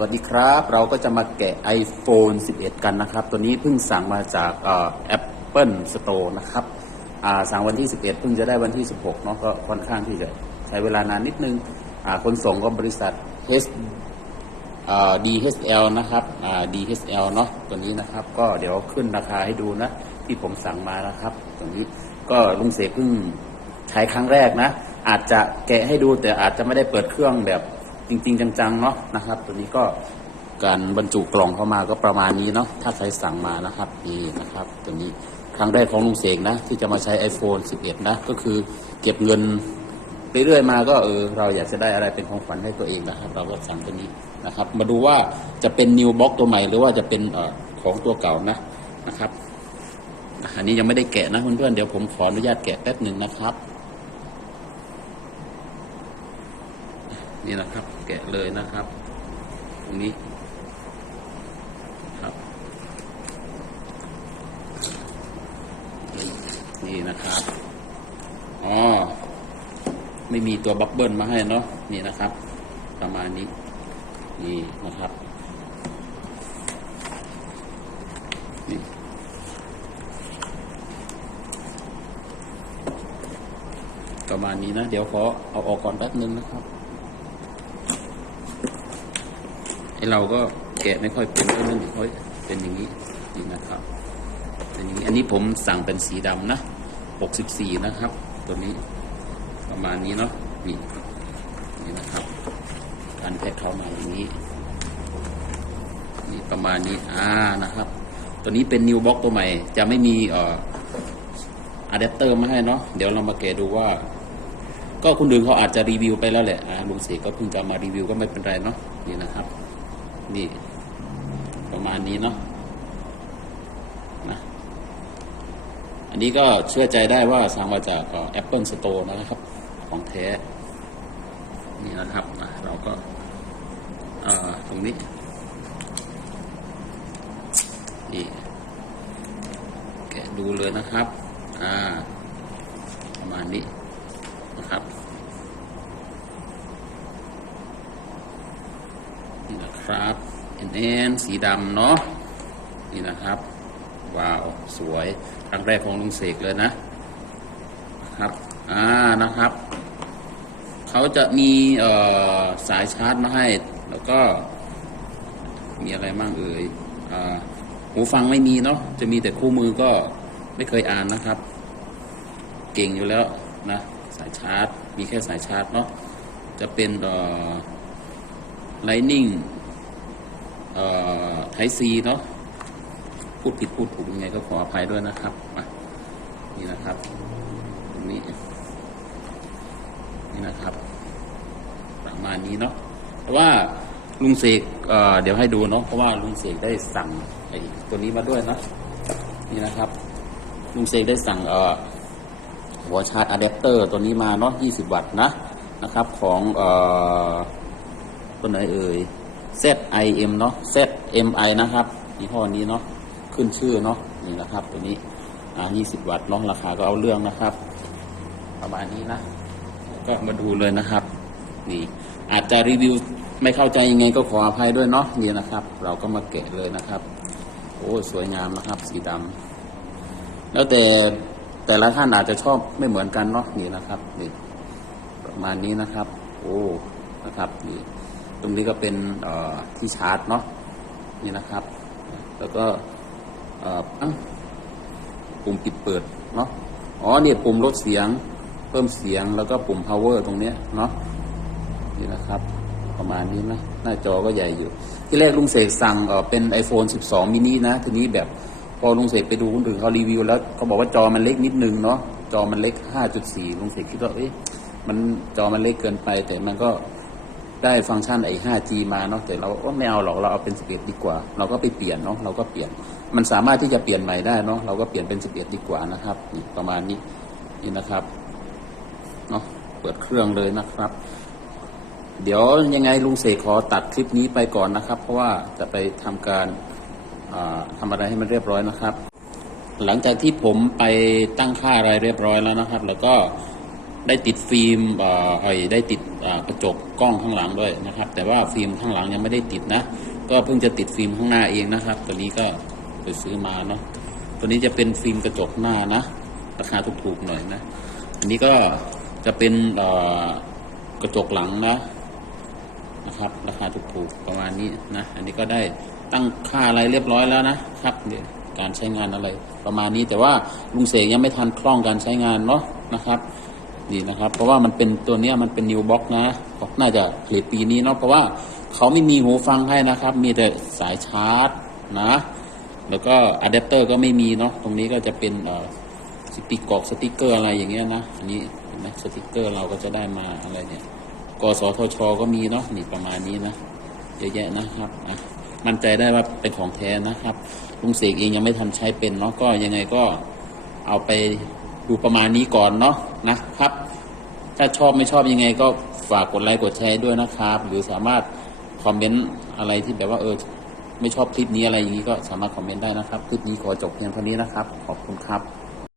วัสดีครับ เราก็จะมาแกะ iPhone 11 กันนะครับ ตัวนี้เพิ่งสั่งมาจากเอ่อ Apple Store นะครับสั่งวันที่ 11 เพิ่งจะได้วันที่ 16 เนาะก็ค่อนข้างที่จะใช้เวลานานนิดนึงคนส่งก็บริษัท H อ่า DHL นะครับอ่า DHL เนาะตัวนี้นะครับ ก็เดี๋ยวขึ้นราคาให้ดูนะ ที่ผมสั่งมานะครับ ตัวนี้ก็ลุงเสกเพิ่งใช้ครั้งแรกนะ อาจจะแกะให้ดูแต่อาจจะไม่ได้เปิดเครื่องแบบ จริง ๆ จังๆเนาะนะครับ ตัวนี้ก็การบรรจุกล่องเข้ามาก็ประมาณนี้เนาะถ้าใครสั่งมานะครับนี่นะครับ ตัวนี้ครั้งแรกของลุงเสกนะ ที่จะมาใช้ iPhone 11 นะ ก็คือเก็บเงินเรื่อยๆมาก็เออเราอยากจะได้อะไรเป็นของขวัญให้ตัวเองนะครับ เราก็สั่งตัวนี้นะครับ มาดูว่าจะเป็น new box ตัวใหม่หรือว่าจะเป็นเอ่อของตัวเก่านะนะครับอันนี้ยังไม่ได้แกะนะเพื่อนๆเดี๋ยวผมขออนุญาตแกะแป๊บหนึ่งนะครับ นี่นะครับ แกะเลยนะครับ ตรงนี้ครับ นี่นะครับอ๋อไม่มีตัวบับเบิลมาให้เนาะนี่นะครับ ประมาณนี้ นี่นะครับนี่ประมาณนี้นะ เดี๋ยวขอเอาออกก่อนแป๊บนึงนะครับไอ เราก็แกะไม่ค่อยเป็นก็เรื่องเฮ้ยเป็นอย่างนี้นี่นะครับเป็นอย่างนี้อันนี้ผมสั่งเป็นสีดำนะ64นะครับ ตัวนี้ประมาณนี้เนาะนี่นี่นะครับการแพ็คเข้ามาอย่างนี้นี่ประมาณนี้อ่านะครับ ตัวนี้เป็นนิวบ็อกตัวใหม่ จะไม่มีเอ่ออะแดปเตอร์มาให้เนาะเดี๋ยวเรามาแกะดูว่า ก็คุณดึงเขาอาจจะรีวิวไปแล้วแหละอ่าลุงเสกก็เพิ่งจะมารีวิวก็ไม่เป็นไรเนาะนี่นะครับ นี่ ประมาณนี้เนาะนะอันนี้ก็เชื่อใจได้ว่าสั่งมาจากแอปเปิลสโตร์นะครับ ของแท้ นี่นะครับ เราก็ตรงนี้ นี่ แกะดูเลยนะครับ อ่า ประมาณนี้นะครับ นี่นะครับเอ็นเอ็นสีดำเนาะนี่นะครับ ว้าว สวยครั้งแรกของลุงเสกเลยนะครับ อ่านะครับ เขาจะมีสายชาร์จมาให้ แล้วก็ มีอะไรบ้างเอ่ยหูฟังไม่มีเนาะจะมีแต่คู่มือก็ไม่เคยอ่านนะครับ เก่งอยู่แล้วนะ สายชาร์จ มีแค่สายชาร์จเนาะจะเป็นเอ่อ Lightning เอ่อ Type C เนาะพูดผิดพูดถูกยังไงก็ขออภัยด้วยนะครับมานี่นะครับตรงนี้นี่นะครับ ประมาณนี้เนาะเพราะว่าลุงเสกเเดี๋ยวให้ดูเนาะเพราะว่าลุงเสกได้สั่งไอ้ตัวนี้มาด้วยนะนี่นะครับ ลุงเสกได้สั่งเอ่อหัวชาร์จอะแดปเตอร์ตัวนี้มาเนาะ20 วัตต์นะนะครับ ของเอ่อ ตัวไหนเอ่ย ZIM เนาะ ZMI นะครับยี่ห้อนี้เนาะขึ้นชื่อเนาะนี่นะครับ ตัวนี้อ่า20 วัตต์เนาะราคาก็เอาเรื่องนะครับ ประมาณนี้นะ ก็มาดูเลยนะครับ นี่อาจจะรีวิวไม่เข้าใจยังไงก็ขออภัยด้วยเนาะนี่นะครับ เราก็มาแกะเลยนะครับ โอ้สวยงามนะครับ สีดำแล้วแต่แต่ละท่านอาจจะชอบไม่เหมือนกันเนาะนี่นะครับนี่ประมาณนี้นะครับ โอ้นะครับนี่ ตรงนี้ก็เป็นที่ชาร์จเนาะนี่นะครับ แล้วก็ปุ่มปิดเปิดเนาะอ๋อเนี่ยปุ่มลดเสียง เพิ่มเสียงแล้วก็ปุ่ม power ตรงเนี้ยเนาะนี่นะครับ ประมาณนี้นะหน้าจอก็ใหญ่อยู่ ที่แรกลุงเสกสั่งเออเป็น iPhone 12 mini นะ ทีนี้แบบพอลุงเสกไปดูคนอื่นเขารีวิวแล้วเขาบอกว่าจอมันเล็กนิดนึงเนาะจอมันเล็ก 5.4ลุงเสกคิดว่าเอ๊ะมันจอมันเล็กเกินไปแต่มันก็ ได้ฟังก์ชันไอ้ 5G มาเนาะแต่เราก็ไม่เอาหรอกเราเอาเป็น 11 ดีกว่า เราก็ไปเปลี่ยนเนาะเราก็เปลี่ยน มันสามารถที่จะเปลี่ยนใหม่ได้เนาะเราก็เปลี่ยนเป็น 11 ดีกว่านะครับนี่ประมาณนี้นี่นะครับเนาะเปิดเครื่องเลยนะครับ เดี๋ยวยังไงลุงเสกขอตัดคลิปนี้ไปก่อนนะครับ เพราะว่าจะไปทำการอ่าทำอะไรให้มันเรียบร้อยนะครับ หลังจากที่ผมไปตั้งค่าอะไรเรียบร้อยแล้วนะครับ แล้วก็ ได้ติดฟิล์มไอ้ได้ติดกระจกกล้องข้างหลังด้วยนะครับ แต่ว่าฟิล์มข้างหลังยังไม่ได้ติดนะ ก็เพิ่งจะติดฟิล์มข้างหน้าเองนะครับ ตัวนี้ก็ไปซื้อมาเนาะตัวนี้จะเป็นฟิล์มกระจกหน้านะราคาถูกๆหน่อยนะอันนี้ก็จะเป็นกระจกหลังนะนะครับ ราคาถูกๆประมาณนี้นะอันนี้ก็ได้ตั้งค่าอะไรเรียบร้อยแล้วนะครับการใช้งานอะไรประมาณนี้แต่ว่าลุงเสกยังไม่ทันคล่องการใช้งานเนาะนะครับ นี่นะครับ เพราะว่ามันเป็นตัวเนี้ยมันเป็นนิวบ็อกนะน่าจะผลิตปีนี้เนาะเพราะว่าเขาไม่มีหูฟังให้นะครับ มีแต่สายชาร์จนะ แล้วก็อะแดปเตอร์ก็ไม่มีเนาะตรงนี้ก็จะเป็นเอ่อสติกกอกสติกเกอร์อะไรอย่างเงี้ยนะอันนี้นไหมสติกเกอร์เราก็จะได้มาอะไรเนี่ยกสทช ก็มีเนาะนี่ประมาณนี้นะเยอะแยะนะครับอะมั่นใจได้ว่าเป็นของแท้นะครับลุงเสกเองยังไม่ทันใช้เป็นเนาะก็ยังไงก็เอาไป ดูประมาณนี้ก่อนเนาะนะครับ ถ้าชอบไม่ชอบยังไงก็ฝากกดไลค์กดแชร์ด้วยนะครับ หรือสามารถคอมเมนต์อะไรที่แบบว่าเออไม่ชอบคลิปนี้อะไรอย่างนี้ก็สามารถคอมเมนต์ได้นะครับ คลิปนี้ขอจบเพียงเท่านี้นะครับ ขอบคุณครับ